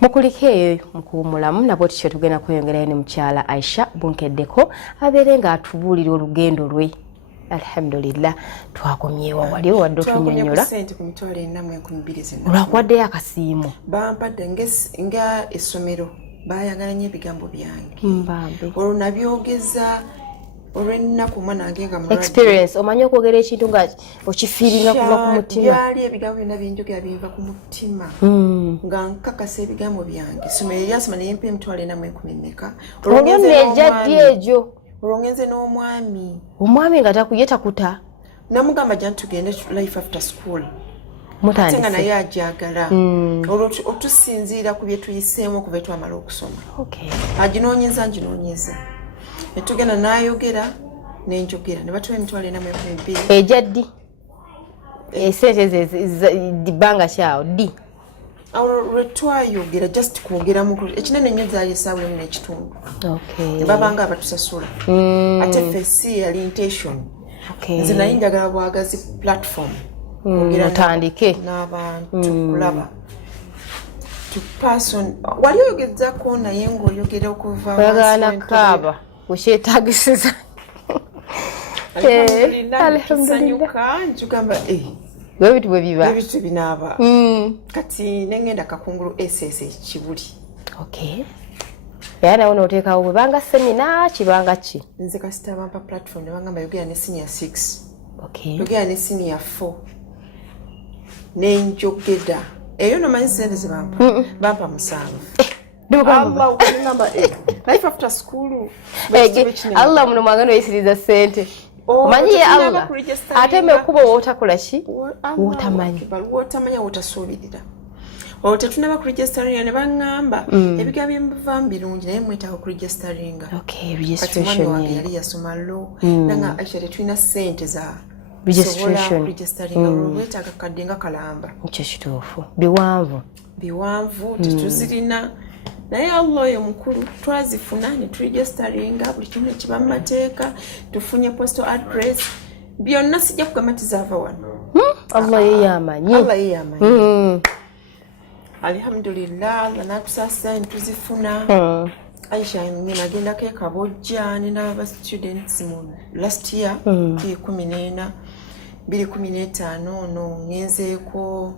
mukulike mukuwumulamu nabwo tikyo tugenda kweyongerayo ne mukyala Aisha Bunkeddeko abeere nga atubuulira olugendo lwe. Alhamdulillah twakomyewo wali wadde otunyonnyola olwakuwaddeyo akasiimo bampadde nga essomero baayagala nnyo ebigambo byange olwo nabyogeza olw'ennaku mwanange nga experience omanyi okwogera ekintu nga okifiiringa kuva ku mutima byali ebigambo byonna byenjogera biva ku mutima nga nkakasa ebigambo byange essomero eryasoma naye mpa emitwalo 4,000 olwo nejjaddi egyo olwongenze n'omwami nga takuye takuta namugamba jja tugende life after school mutandise nga naye ajagala olwo otusinziira ku bye tuyiseemu okuva twamala okusoma aginoonyeza netugenda n'ayogera nenjogera ne batuwa emitwalo 4,200 ejaddi esente bbanga kyawo ddi lwe twayogera just kwogeramu ekinene nnyo zaali essaawa emu n'ekitundu babanga abatusasula ate fesi yali intention nze naye njagala bwagazi platform otandike n'abantu kulaba wali oyogezako naye ng'oyogera okuva oyagala nakaaba wekyetagisiza alhamdulillah njugamba ebitu bwe biba ebitu binaaba kati nengenda kakungulu SS Kibuli era nawe nooteekawo bwe banga semina kibanga ki nze kasita bampa platform ne bangamba yogera ne senior 6 yogera ne senior 4 nenjogeda eyo nomanyi sente ze bampa 7 life after school Allah muno mwagano yisiriza sente omanyi ye Allah ate mekuba wotakola ki wotamanya wotasuubirira olwo tetunaba kuregisteringa ne baŋŋamba ebigambo byemuvamu birungi naye mwetaaga kuregisteringa kati mwami wange yali yasoma lo nanga Aisha tetulina sente za registeringa olwetaaga kadde nga kalamba ekyo kituufu biwanvu tetuzirina naye Allah oyo mukulu twazifuna ne turegisteringa buli kimu nekiba mu mateeka tufunye postal address byonna sijja kugamba tizaava wano Allah ye yamanyi alhamdulillah Allah n'atusaasira ne tuzifuna Aisha nagendako e Kabojja ne n'aba students mu last year 2014 ono ngenzeeko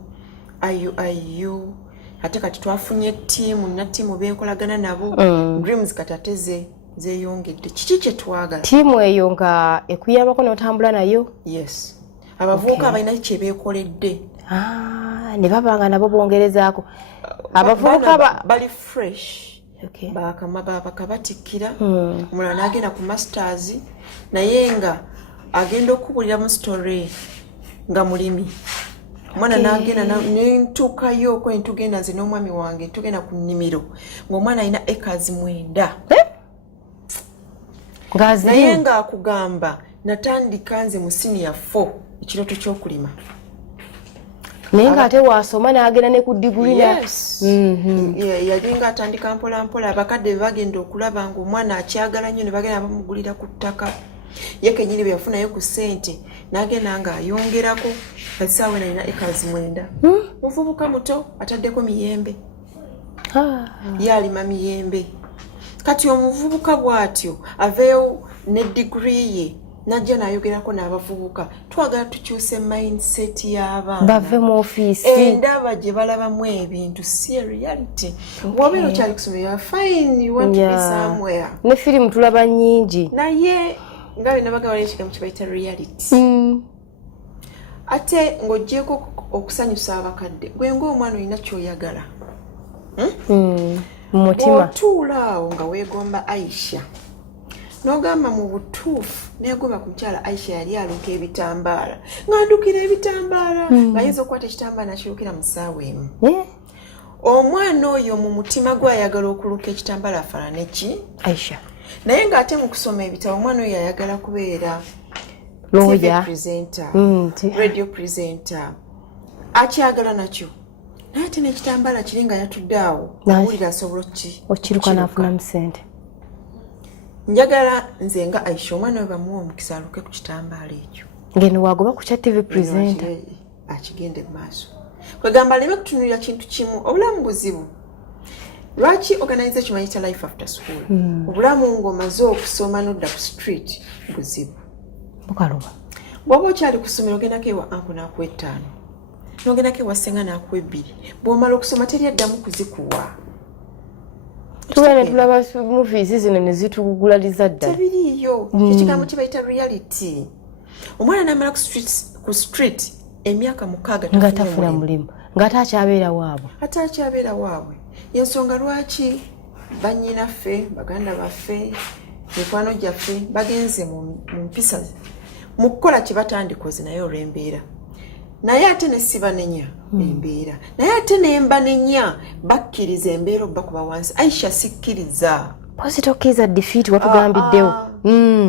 IU ate kati twafunye ttiimu benkolagana nabo dreams katateze zeyongedde kiki kye twagala ttiimu eyo nga ekuyambako n'otambula nayo yes abavubuka abalina kye beekoledde ne babanga nabo bongerezaako abavubuka bali fresh bakabatikkira omulala n'agenda ku masters naye nga agenda okubulira mu story nga mulimi omwana n'agenda nentuukayo oko netugenda nze n'omwami wange tugenda ku nnimiro ng'omwana alina acres 9 naye ng'akugamba natandika nze mu senior 4 ekirooto ky'okulima naye ng'ate wasoma n'agenda ne ku diguli yali ng'atandika mpolampola abakadde bagenda okulaba ng'omwana akyagala nnyo ne bagenda bamugulira ku ttaka ye kenyini bwe yafunayo ku ssente n'agenda ng'ayongerako kasaawe nalina acres 9 muvubuka muto ataddeko miyembe yalima miyembe kati omuvubuka bw'atyo aveewo ne digiri ye najja nayogerako n'abavubuka twagala tukyuse mindset y'abaana bave mu ofiisi endaba gye balabamu ebintu si reality wobeera okyali kusomera fine you want to be somewhere ne firimu tulaba nnyingi naye nga bwe nabagaba n'ekigambo kye bayita reality ate ng'oggyeko okusanyusa abakadde gwe ng'omwana olina ky'oyagala mu mutima otuula awo nga weegomba Aisha n'ogamba mu butuufu neegoba ku mukyala Aisha yali aluka ebitambaala ng'andukira ebitambaala ng'ayinza okukwata ekitambaala nakirukira mu ssaawa emu omwana oyo mu mutima gwe ayagala okuluka ekitambaala afaanane ki Aisha naye ng'ate mu kusoma ebitabo omwana oyo ayagala kubeera radio presenter akyagala nakyo naye ate n'ekitambaala kiri nga yatudde awo awulira asobola okiruka n'afunamu ssente njagala nze nga Aisha omwana we bamuwa omukisa aluke ku kitambaala ekyo ngeno wagoba ku kya TV presenter akigende mu maaso kwegamba aleme kutunulira kintu kimu obulamu buzibu Lwaki organization bayita life after school? Obulamu ng'omaze okusoma n'odda ku street buzibu. Bukaluma. Bw'oba okyali ku ssomero ogendako ewa anko n'akuwa 5. N'ogendako ewa ssenga n'akuwa 2. Bw'omala okusoma teri addamu kuzikuwa. Tugenda tulaba movies zino ne zitugulaliza ddala. Tebiriiyo. Ekigambo kye bayita reality. Omwana n'amala ku street emyaka 6 nga tafuna mulimu. Nga takyabeera waabwe. Atakyabeera waabwe. Yensonga lwaki bannyinaffe, baganda baffe, mikwano gyaffe bagenze mu mpisa mu kukola kye batandikoze naye olw'embeera. Naye ate ne sibanenya embeera. Naye ate ne mbanenya bakkiriza embeera okubakuba wansi. Aisha sikkiriza. Positokiza defeat watugambiddewo.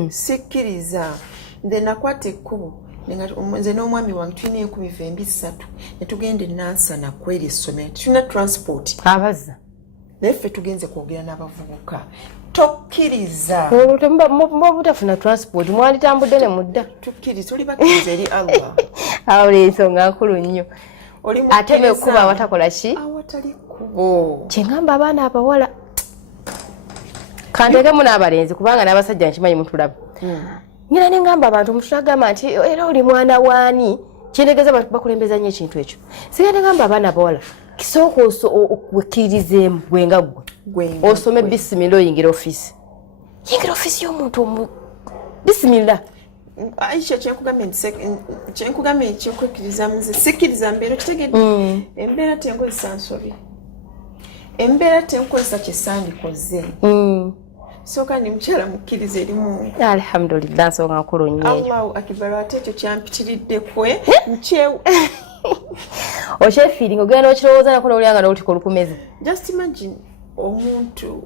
Sikkiriza. Nze nakwata ekkubo. Nze n'omwami wange tulina 10-23 ne tugenda Nansana kweri essomero. Tulina transport. Abaza. Naye ffe tugenze kwogera n'abavubuka. Tokkiriza. Muba butafuna transport mwalitambudde ne mudda. Tukkiriza tuli bakkiriza eri Allah. Awo ensonga nkulu nnyo. Ate bekuba awatakola ki? Awatali kkubo. Kyengamba abaana abawala. Kantegemu n'abalenzi kubanga n'abasajja nkimanyi mutulaba. Ngira nengamba abantu mutulagamba nti era oli mwana waani kyenegeza bakulembeza nnyo ekintu ekyo. Sigenda ngamba abaana abawala kisooka okukkiriza gwenga gwe. Osome bisimila oyingira office. Yingira office y'omuntu bisimila. Aisha kyenkugambye ekyokukkiriza nze sikkiriza mbeera kitegedde. Embeera tenkozesa nsobi. Embeera tenkozesa kyesandikoze. Soka ni mchala mukkiriza eri Mungu. Alhamdulillah nsonga nkulu nnyo. Allahu akbar ate ekyo kyampitiridde kwe mchewu. Feeling ogenda okirowooza nako n'olyanga n'olutika olukumeze. Just imagine omuntu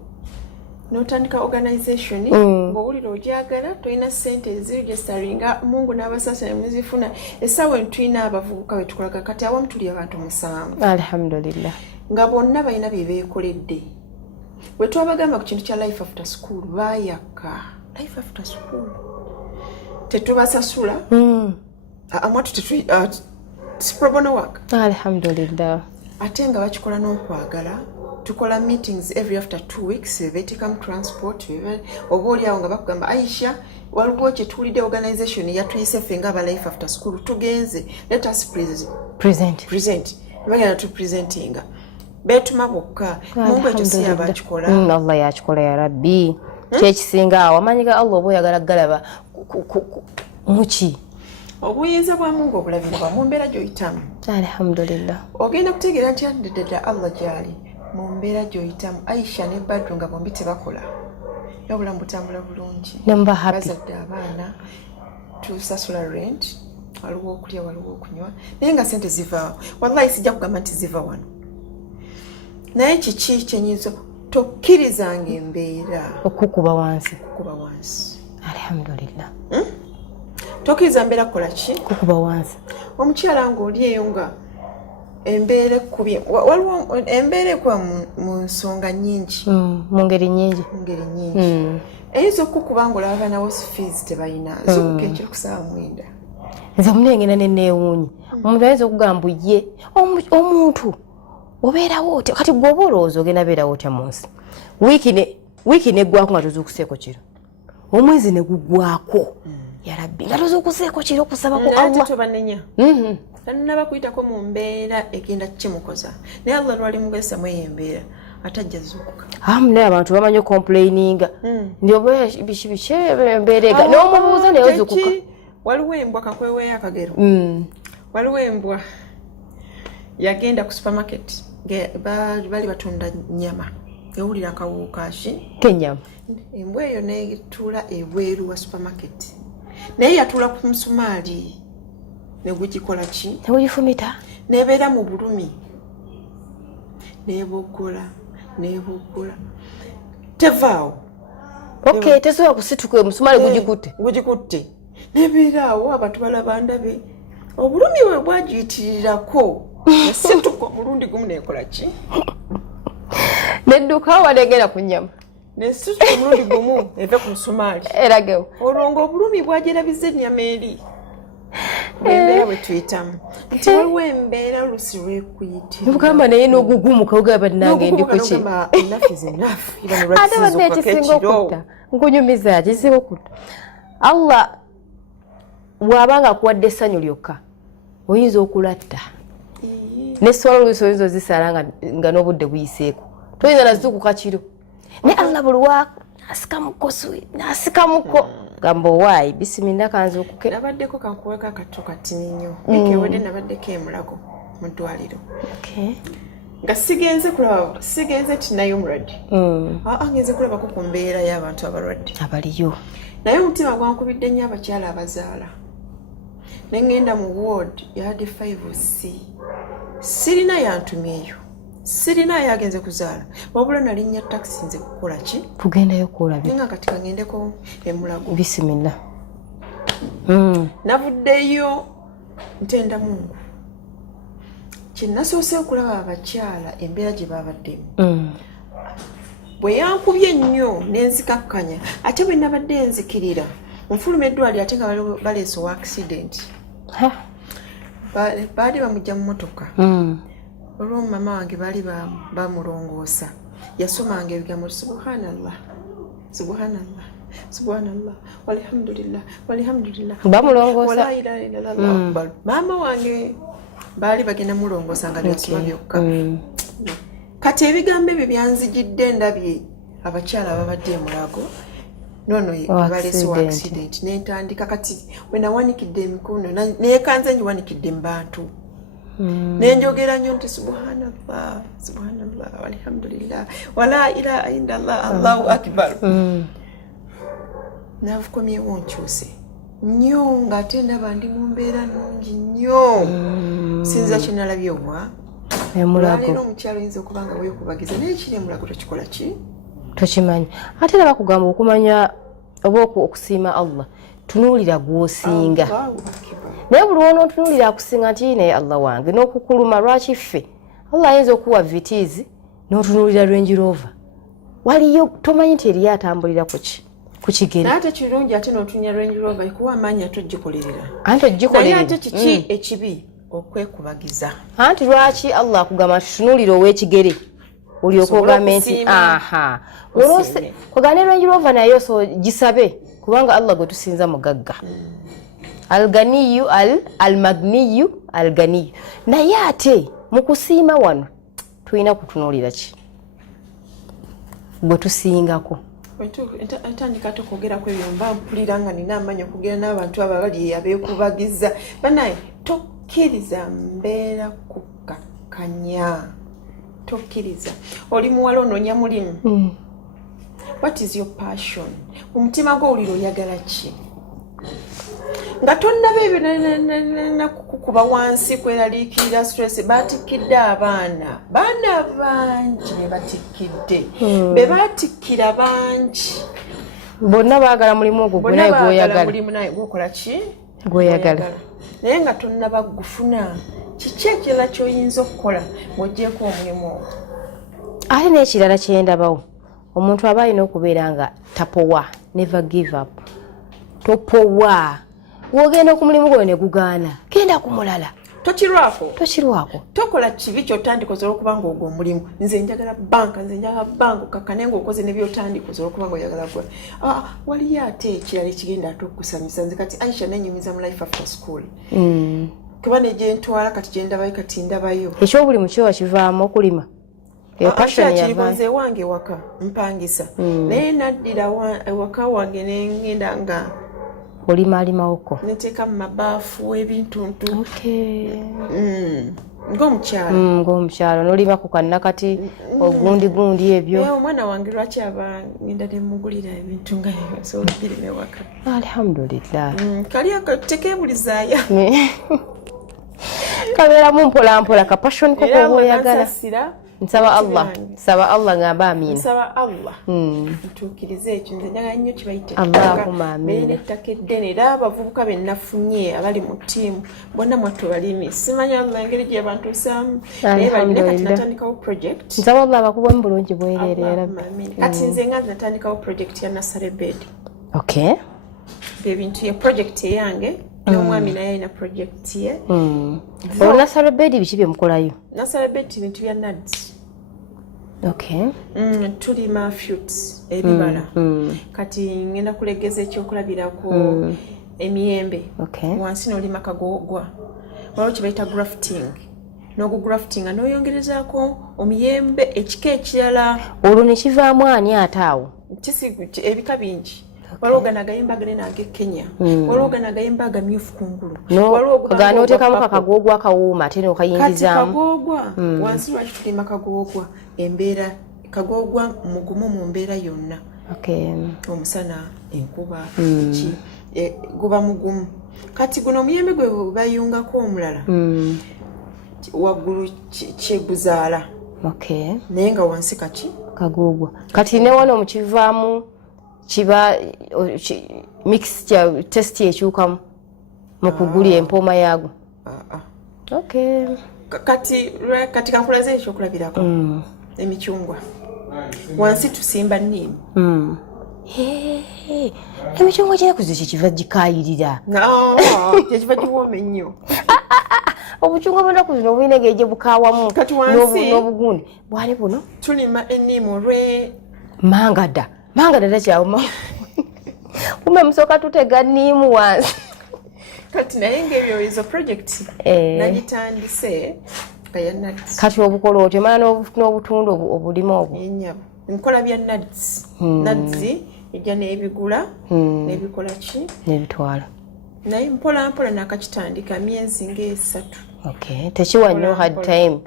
n'otandika organization ng'owulira ogyagala tolina ssente eziregisteringa Mungu n'abasasula ne muzifuna essaawa tulina abavubuka be tukolaga kati awamu tuli abantu 7. Alhamdulillah. Nga bonna balina bye beekoledde. We twabagamba ku kintu kya life after school bayaka. Life after school tetubasasula. Amwatu pro bono work. Alhamdulillah. Ate nga bakikola n'okwagala. Tukola meetings every after 2 weeks. Become transport. Oba oli awo nga bakugamba Aisha waliwo kye tuwulidde organization yatuyise ffe nga aba life after school tugenze. Let us present. Bagenda tu presentinga. Betuma bokka. Mungu ekyo si abakikola. Allah yakikola ya Rabbi. Kyekisinga awo amanyiga Allah oba oyagala galaba muki. Obuyinza bwa Mungu obulabirwa mu mbeera gy'oyitamu. Alhamdulillah. Ogenda kutegeera nti addedda Allah gy'ali mu mbeera gy'oyitamu. Aisha ne Badru nga bombi tebakola. Obulamu butambula bulungi. Namba happy. Bazadde abaana tusasula rent. Waliwo okulya waliwo okunywa. Naye nga sente ziva. Wallahi sijja kugamba nti ziva wano. Naye kiki kyenyinza tokkirizanga embeera okukuba wansi. Alhamdulillah. Tokkiriza mbeera kola ki? Kukuba wansi. Omukyala ng'oli eyo nga embeera ekkubye waliwo embeera ekuba mu nsonga nnyingi. Mu ngeri nnyingi. Eyinza okukuba ng'olaba abaana house fees tebalina. Zuukuka ekiro ku ssaawa 9. Nze munengenda ne neewuunye. Omuntu ayinza okugamba ye omuntu obeerawo otya kati gwe oba olowooza ogenda beerawo otya mu nsi. Wiiki neggwako nga tozuukuseeko kiro. Omwezi ne guggwako. Ya Rabbi nga tozuukuseeko kiro okusabako Allah. Ate tobanenya. Tannaba kuyitako mu mbeera egenda kimukoza. Naye Allah lwali mugesamu eyo embeera atajja zuukuka. Naye abantu bamanyi complaininga. Ndi oba biki embeera n'omubuuza naye ozuukuka. Waliwo embwa kakweweeyo akagero. Waliwo embwa yagenda ku supermarket bali batunda nyama. Ewulira akawuka kashi kenyama. Embwa eyo netuula ebweru wa supermarket. Naye yatuula ku musumaali ne gukikola ki? Ne guyifumita. Nebeera mu bulumi. Neebogola. Tevaawo. Okay, tesobola kusituka omusumaali gugikutte. Nebeera awo abantu balaba ndabe. Obulumi bwe bwagiyitirirako. Nesituka omulundi gumu nekola ki? Nedduka walegera ku nnyama. Nesituka omulundi gumu eve ku musumaali. Eragewo. Olwo ng'obulumi bwagerabiza ennyama eri. embeera bwe tuyitamu nti waliwo embeera olusi lwekuyitira mugamba naye n'ogugumu kawugaba nange ndi ku ki ate badde ekisinga okutta nkunyumiza kisinga okutta Allah bw'abanga akuwadde essanyu lyokka oyinza okulatta n'esswala oluusi oyinza ozisala nga n'obudde buyiseeko toyinza nazikuka kiro naye Allah buli nasikamuko gamba owaayi bisimina kanzukuke nabaddeko kankuweka akato katini nnyo ekewedde nabaddeko emulago mu ddwaliro nga sigenze tinayo mulwadde ngenze kulabako ku mbeera y'abantu abalwadde abaliyo naye omutima gwankubidde nnyo abakyala abazaala ne ngenda mu ward yadde 5C sirina yantumyeyo sirina yagenze kuzaala wabula nalinnya taxi nze kukola ki kugendayo kulabye nga kati kagendeko emulago bisimilla navuddeyo ntenda Mungu kyenasoose okulaba abakyala embeera gye babaddemu bwe yankubye nnyo nenzikakkanya ate bwe nabadde enzikirira nfuluma eddwaliro ate nga baleese wa accident baali bamujja mu motoka olwo mama wange baali bamulongoosa yasomanga ebigambo subhanallah subhanallah subhanallah walhamdulillah walhamdulillah bamulongoosa wala ilaha illallah mama wange baali bagenda mulongoosa nga byasoma byokka kati ebigambo ebyo byanzijidde ndabye abakyala ababadde emulago nono baleese wa accident nentandika kati wenawanikidde emikono neyekanze nyiwanikidde mu bantu nenjogera nnyo nti subhanallah subhanallah walhamdulillah wala ilaha illallah allahu akbar navukomyewo nkyuse nnyo ng'ate ndaba ndi mu mbeera nnungi nnyo sinza kyenalabye owa emulago omukyalo oyinza okuba nga weekubagiza naye kiri emulago tokikola ki tokimanyi ate era bakugamba okumanya oba okusiima Allah tunuulira gw'osinga naye buli wonootunuulira akusinga nti naye Allah wange n'okukuluma lwaki ffe Allah ayinza okuwa vitiizi n'otunuulira Range Rover waliyo tomanyi nti eriyo atambulira ku kigere naye ate kirungi ate n'otunya Range Rover ekuwa amaanyi ate ogikolerera anti ogikolerera naye ate kiki ekibi okwekubagiza anti lwaki Allah akugamba nti tunuulira ow'ekigere olyoka ogambe nti aha olwose kugane Range Rover naye so gisabe kubanga Allah gwe tusinza mugagga alganiyu almagniyu alganiyu naye ate mu kusiima wano tulina kutunuulira ki gwe tusingako entandika tokwogeraku ebyo mba mpulira nga nina amaanyi okugera n'abantu ababali abeekubagiza banaye tokkiriza mbeera kukakkanya tokkiriza oli muwala onoonya mulimu what is your passion omutima gwo oliro oyagala ki nga tonnaba ebyo nakukuba wansi kweraliikirira stress batikkidde abaana bangi ne batikkidde be batikkira bangi bonna baagala mulimu ogwo gwe naye gwoyagala mulimu naye gwokola ki gwoyagala naye nga tonnaba gufuna kiki ekirala ky'oyinza okukola ng'oggyeko omulimu ogwo ate n'ekirala kyendabawo omuntu aba alina okubeera nga tapowa never give up topowa wogenda ku mulimu gwo ne gugaana genda ku mulala tokirwako tokola kibi kyotandikoze olwokuba nga ogwo omulimu nze njagala banka okakkane ngaokoze nebyotandikoze olwokuba nga oyagala gwa waliyo ate ekirala ekigenda ate okukusanyusa nze kati Aisha nenyumiza mu life after school kuba negyentwala kati gyendabayo kati ndabayo ekyobuli mu kyowa kivaamu okulima kiribonze wange waka mpangisa naye naddira ewaka wange nengenda nga olimalimawoko neteeka mu mabaafu ebintuntu ng'omukyalo n'olima ku kannakati ogundi ebyo omwana wange lwaki aba ngenda nemugulira ebintu nga sobola birime waka alhamdulillah kali tekeebulizaayo kabeeramu mpolampola kapashoni kokoba oyagala nsaba Allah ngamba amina nsaba Allah ntuukirize ekyo nze njagala nnyo kibayite Allahumma amina ettaka eddene era abavubuka be nafunye abali mu ttiimu bonna mwattu balimi simanyi Allah engeri gye bantusaamu naye balina kati natandikawo project nsaba Allah abakuba mu bulungi bwereera kati nze nga natandikawo project ya Nursery Bed okay ebintu ye project eyange n'omwami naye alina project ye. Nasara bed biki bye mukolayo? Nasara bed bintu bya nuts. Okay. Tulima fruits ebibala. Kati ngenda kulegeza ekyokulabirako emiyembe. Okay. Wansi n'olima kagogwa. Waliwo kye bayita grafting. N'okugraftinga n'oyongerezaako omuyembe ekika ekirala. Olwo ne kivaamu ani ate awo? Ebika bingi. Waliwo gano agayimba aganene ag'e Kenya. Waliwo gano agayimba agamyufu kungulu. Gano oteekamu kakagogwa akawuuma ate n'okayingizaamu. Kati kagogwa wansi lwaki tulima kagogwa embeera kagogwa mugumu mu mbeera yonna. Omusana, enkuba, ki guba mugumu. Kati guno omuyembe gwe bayungako omulala. Waggulu kyeguzaala. Naye nga wansi kaki kagogwa. Kati ne wano mukivaamu kiba mixture test ekyukamu mu kugulya empooma yaago. Kati kankulaze ekyokulabirako emicungwa wansi tusimba nniimu. Emicungwa gyekuze kyekiva gikayirira kyekiva giwooma ennyo. Obucungwa bw'ennaku zino obulina geje bukaawamu n'obugundi bwali buno tulima enniimu olwe mangada takyawuma kumbe musooka tutega nniimu wansi. Kati naye ng'ebyo izo project nagitandise nga nuts. Kati obukola otyo mala n'obutundu obulimu obwo nkola bya nuts. Nuts ejja n'ebigula n'ebikola ki n'ebitwala naye mpola mpola nakakitandika myezi nga 3. Tekiwa nnyo hard time.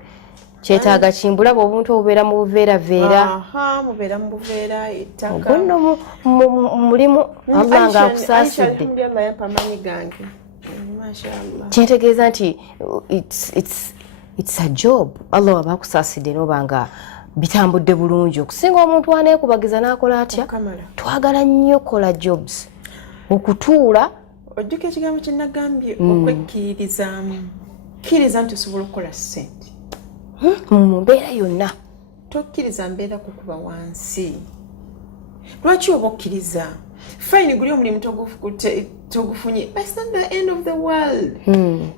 Kyetaaga kimbulaba obuntu obubeera mu buveeraveera. Mubeera mu buveera ettaka. Ogonno mulimu Allah nga akusaasidde. Alhamdulillah yampa amaanyi gange. Mashallah. Kyentegeeza nti it's a job. Allah waba akusaasidde n'oba nga bitambudde bulungi. Okusinga omuntu aneekubagiza n'akola atya. Twagala nnyo kola jobs. Okutuula ojjuka ekigambo kye nagambye okwekkiririzaamu. Kkiriza nti osobola okukola ssente. Mu mbeera yonna. Tokkiriza mbeera kukuba wansi. Lwaki oba okkiriza? Fine guli omulimu togufunye. That's not the end of the world.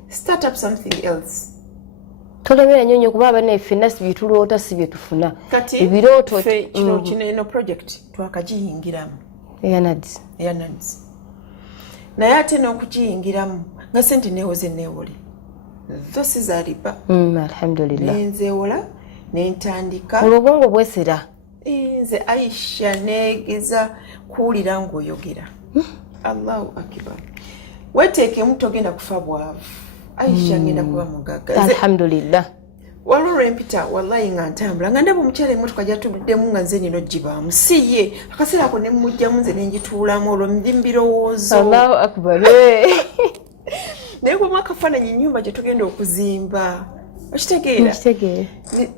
Start up something else. Tolemera nnyo kuba abana ffenna si bye tuloota si bye tufuna. Ebirooto kino project twakagiyingiramu. Eya nuts. Naye ate n'okugiyingiramu nga ssente neewoze neewole. Zo si za riba. Alhamdulillah. Nenzeewola nentandika. Olw'obwongo bwesera. Nze Aisha neegeza kuwulira ng'oyogera. Allahu akbar. Weteekemu togenda kufa bwavu. Aisha ngenda kuba mugagga. Alhamdulillah. Waliwo lwempita wallahi nga ntambula nga ndaba omukyala emmotoka gyatuddemu nga nze nino gibaamu si ye akaseera ako ne mmujjamu nze ne ngituulamu olwo ndi mu birowoozo. Allahu akbar. Naye bwe mwakafaananyi ennyumba gye tugenda okuzimba okitegeera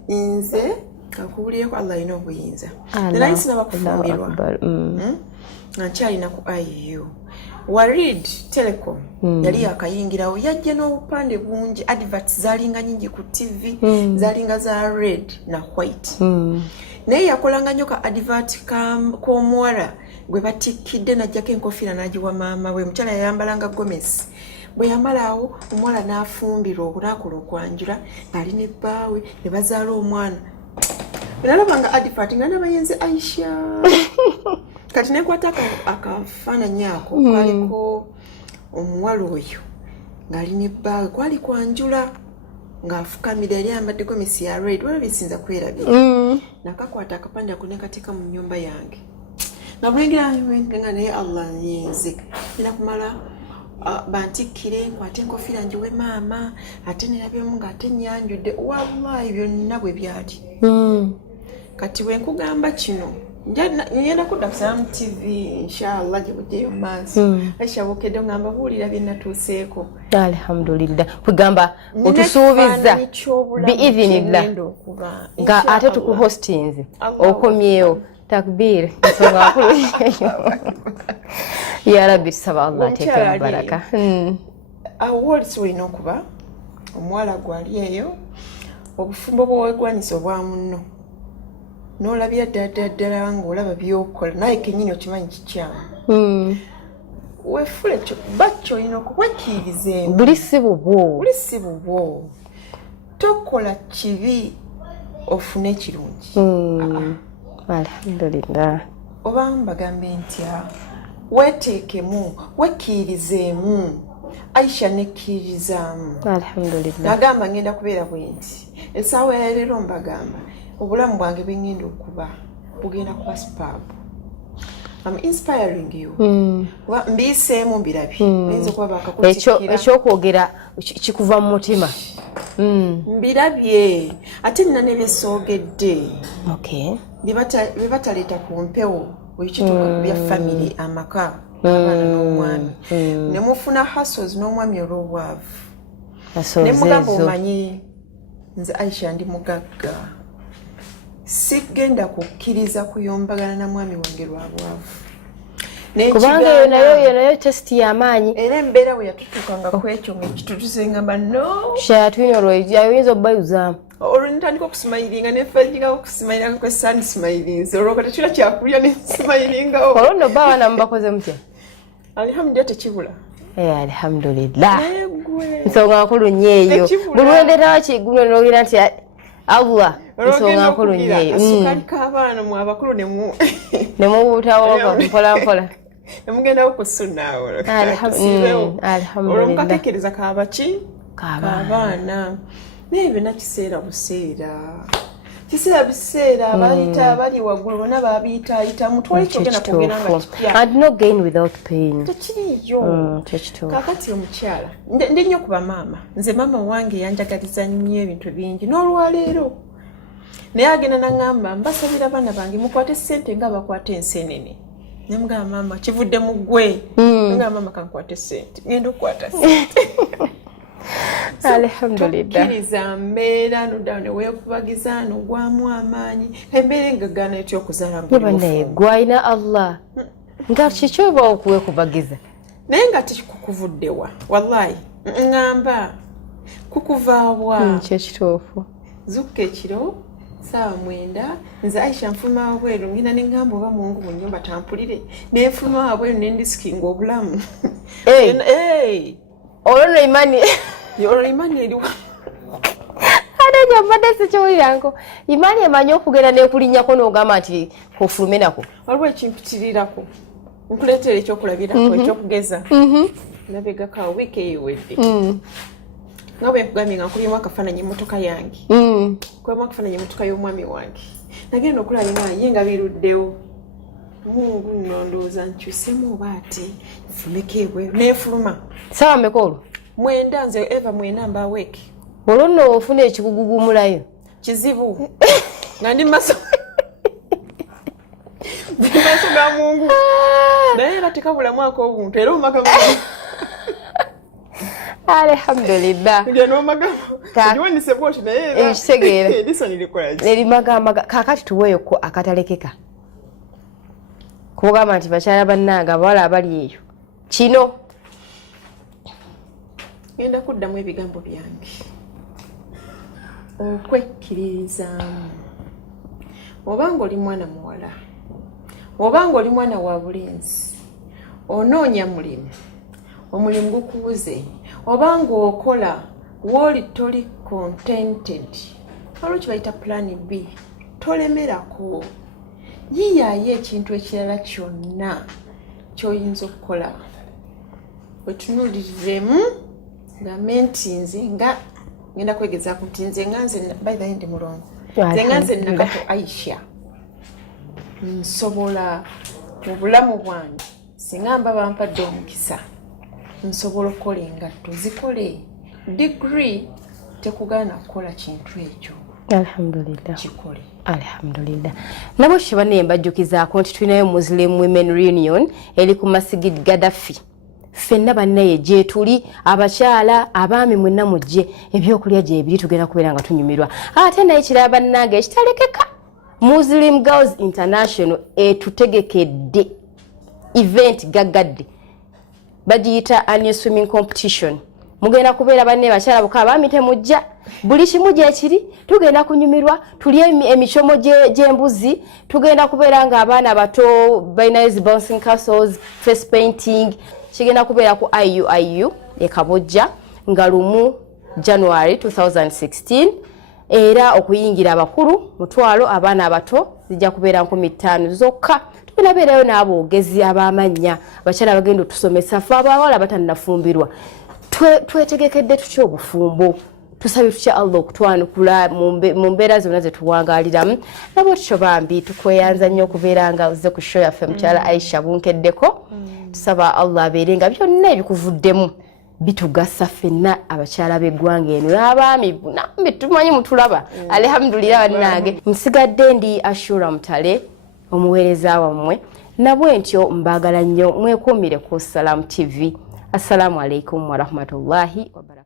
nze kakuwulireko Allah alina obuyinza naye sinaba kufumbirwa nga nkyalina ku IU Warid Telecom yali yakayingirawo yajja n'obupande bungi adverts zalinga nyingi ku TV zalinga za red na white naye yakolanga nnyo ka advert k'omuwala gwe batikkidde n'ajjako enkofiira n'agiwa maama we mukyala yayambalanga gomesi bwe yamalaawo omuwala n'afumbira obulaakola okwanjula ng'ali ne bbaawe ne bazaala omwana nalabanga advert nga nabayenze Aisha kati nekwata akafaananyi ako kwaliko omuwala oyo ng'ali ne bbaawe kwali kwanjula ng'afukamira yali ayambadde gomesi ya red wala bisinza kwerabira nakakwata akapande ako nekateeka mu nnyumba yange nga bulengera nga naye Allah nyenze nina kumala bantikkire nkwate enkofiira njiwe maama ate nerabyemu ng'ate nyanjudde wallahi byonna bwe byali kati bwe nkugamba kino ngenda kudda kusala mu TV inshallah gye bujjeyo mu maaso Aisha bukedde ngamba buulira bye natuuseeko alhamdulillah kugamba otusuubiza biidhinillah nga ate tukuhostinze okomyewo takbir nsonga nkulu ya rabbi tusaba Allah ateeke baraka awoli siwulina okuba omuwala gwali eyo obufumbo bwewegwanisa obwa munno n'olabira ddala ng'olaba by'okola naye kennyini okimanyi kikyamu wefule kyo bakyo ino kuwekirize buli sibubo tokola kibi ofune kirungi alhamdulillah oba mbagambe ntya weteekemu wekkirizeemu Aisha nekkiririzaamu alhamdulillah nagamba ngenda kubeera bwenti essaawa ya leero mbagamba obulamu bwange bwengenda okuba bugenda kuba superb. I'm inspiring you. Mbiseemu mbirabye oyinza okuba bakakutikira ekyokwogera kikuva mu mutima mbirabye ate nina nebyesoogedde bye bataleeta ku mpewo wekituuka ku bya famire amaka abaana n'omwami nemufuna hustles n'omwami olw'obwavu nemugamba omanyi nze Aisha ndi mugagga sigenda kukkiriza kuyombagana na mwami wange lwa bwavu kubanga yonayo testi y'amaanyi era embeera bwe yatutuukanga ku ekyo ng'ekitutuze ngamba no shayatwini olwoyinza obbayuzaamu olwo ntandika okusimayiringa nefajinga okusimayiringa kwesani simayirinze olwoka tekira kyakulya nesimayiringawo olwo nno bba abaana mubakoze mutya alhamdulillah tekibula alhamdulillah nsonga nkulu nnyo eyo buli wendeetawo kiguno nogira nti Allah nsonga nkulu nnyo eyo asukali k'abaana mu abakulu nemubuutawo mpola mpola nemugendawo ku sunnaawo olwo mukakekereza kabaki k'abaana naye byonna kiseera buseera kiseera biseera abayita abali waggulu bonna babiyitaayita mutwali kyogenda kugenda nga kipya and no gain without pain tekiriyo kaakati omukyala ndi nnyo kuba maama nze maama wange yanjagaliza nnyo ebintu bingi n'olwaleero naye agenda naŋŋamba mbasabira abaana bange mukwate ssente nga bakwata ensenene nemugamba maama kivudde mu ggwe nga maama kankwate ssente ngenda okukwata ssente alhamdulillah kiriza mbeera noddawo neweekubagiza nogwamu amaanyi embeera engagana etyokuzaala ngnaye gwalina Allah nga kikyoba okuweekubagiza naye nga tikukuvuddewa wallahi ŋŋamba kukuvaawa kyekituufu zukka ekiro saawa 9 nze Aisha nfuluma wabweru ngenda neŋŋamba oba mungu mu nnyumba tampulire nenfuluma wabweru nendisikinga obulamu olwo no imani imani eriwa ate mbadde sikiwuliranko imani emanyi okugenda n'ekulinnyako n'ogamba nti ofulume nako waliwo ekimpitirirako nkuleetera ekyokulabirako ekyokugeza nabegakawo wiiki eyiwedde nga bwe nkugambye nga nkubyemu akafaananyi emmotoka yange kubamu akafaananyi emmotoka y'omwami wange nagenda okulaba ye nga biruddewo mungu nno ndowooza nkyusemu oba ate nfulumeko ebweru neefuluma saawa mmeka olwo 9 nze eva 9 mba weeki olwo nno ofuna ekikugugumulayo kizibu nga ndi maso ga mungu naye era tekabulamu ak'obuntu era omagamo alhamdulillah niwonise bwoti naye ekitegeera edisoni likolaki erimagamaga kaakati tuweeyoko akatalekeka kubagamba nti bakyala bannanga abawala abali eyo kino ngenda kuddamu ebigambo byange okwekkiririzaamu obanga oli mwana muwala obanga oli mwana wa bulenzi onoonya mulimu omulimu gukubuze obanga okola wooli toli contented waliwo kibayita plan B tolemerako yiyaayo ekintu ekirala kyonna kyoyinza okukola wetunuuliremu ngambe nti nze nga ngenda kwegezaako nti nze nga nze by the end mulongo nze nga nze nakato Aisha nsobola mu bulamu bwange singa mba bampadde omukisa nsobola okukola engatto zikole degree tekugaana kukola kintu ekyo alhamdulillah kikole alhamdulillah nabo kibane mbajjukizaako nti tulinayo Muslim Women Reunion eri ku Masigid Gaddafi ffenna bannaye gye tuli abakyala abaami mwenna mujje ebyokulya gye biri tugenda kubeera nga tunyumirwa ate naye kiraba bannange ekitalekeka Muslim Girls International etutegekedde event gaggadde bagiyita annual swimming competition mugenda kubeera banne bakyala buka abaami temujja buli kimu gye kiri tugenda kunyumirwa tulye emicomo gy'embuzi tugenda kubeera nga abaana bato balina bouncing castles face painting kigenda kubeera ku IUIU e Kabojja nga lumu January 2016 era okuyingira abakulu mutwalo abaana abato zijja kubeera 15 zokka. Tunabeerayo n'aboogezi ab'amannya abakyala bagenda otusomesa ffe abawala batannafumbirwa twetegekedde tutya obufumbo tusabye tutya Allah okutwanukula mu mbeera zonna ze tuwangaaliramu nabo tutyo bambi tukweyanza nnyo okubeera nga ozze ku show yaffe mukyala Aisha Bunkeddeko tusaba Allah abeere nga byonna ebikuvuddemu bitugasa ffenna abakyala b'eggwanga eno n'abaami nambi tumanyi mutulaba alhamdulillah bannange nsigadde ndi Ashura Mutale omuweereza wammwe nabwe ntyo mbaagala nnyo mwekuumire ku Salam TV. Assalamu alaikum wa rahmatullahi wa barakatuh.